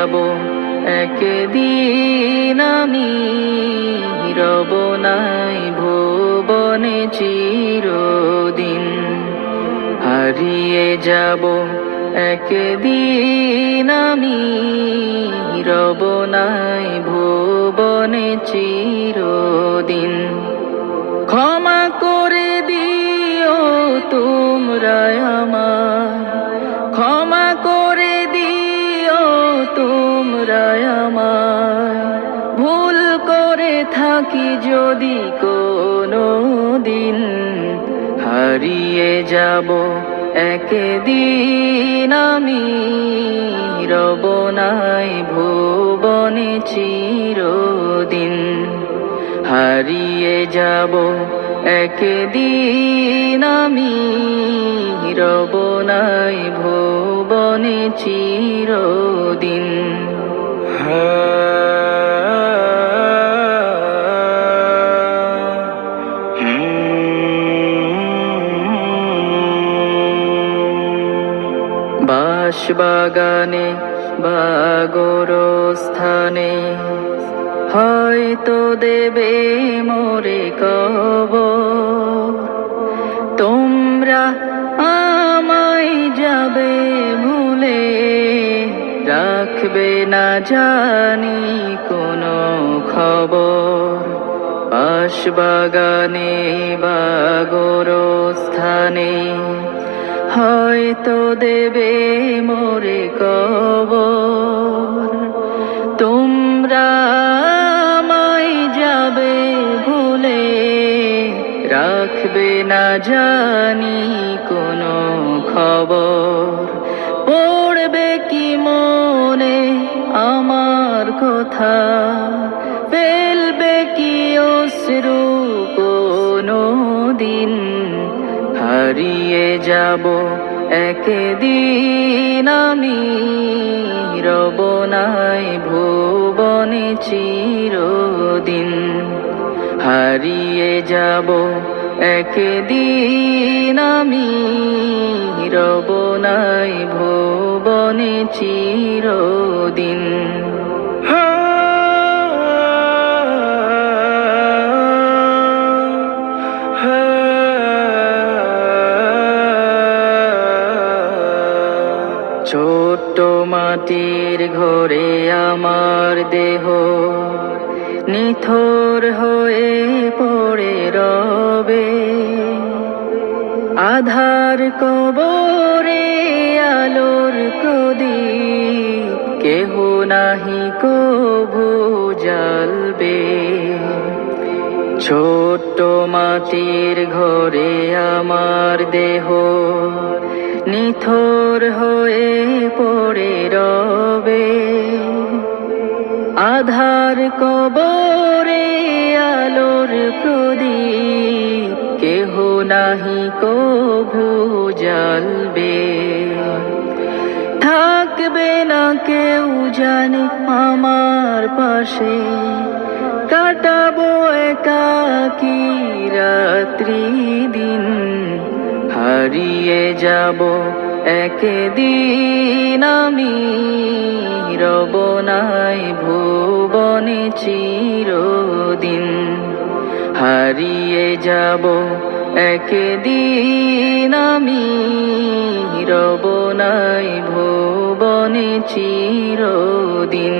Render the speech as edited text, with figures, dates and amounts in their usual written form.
যাব একদিন আমি, রব নাই ভুবনে চিরদিন। হারিয়ে যাব একদিন আমি, রব নাই ভুবনে চিরদিন। ক্ষমা করে দিও তোমরা আমায়, ক্ষমা করে দিও তোমরা আমায়, ভুল করে থাকি যদি কোনো দিন। হারিয়ে যাব একদিন আমি, রব নাই ভুবনে চিরদিন। হারিয়ে যাব একদিন আমি, রব নাই ভুবনে চিরদিন। বাঁশবাগানে বা গোরস্থানে হয়তো দেবে মোরে কবর। তোমরা আমায় যাবে ভুলে, রাখবে না জানি কোনো খবর। বাঁশবাগানে বা গোরস্থানে হয়তো দেবে মোরে কবর। তোমরা আমায় যাবে ভুলে, রাখবে না জানি কোনো খবর। পড়বে কি মনে আমার কথা, ফেলবে কি অশ্রু কোনো দিন। হারিয়ে যাব একদিন আমি, রব নাই ভুবনে চিরদিন। হারিয়ে যাব একদিন আমি, রব নাই ভুবনে চিরদিন। ছোট্ট মাটির ঘরে আমার দেহ নিথর হয়ে পড়ে রবে। আধার কবরে আলোর প্রদীপ কেহ নাহি কভু জ্বালবে। ছোট্ট মাটির ঘরে আমার দেহ নিথর হয়ে পড়ে রবে। আধার কবরে আলোর প্রদীপ কেহ নাহি কভু জ্বালবে। থাকবে না কেউ জানে আমার পাশে, কাটাবো একাকী রাত্রি দিন। হারিয়ে যাব একদিন আমি, রব নাই ভুবনে চিরদিন। হারিয়ে যাব একদিন আমি, রব নাই ভুবনে চিরদিন।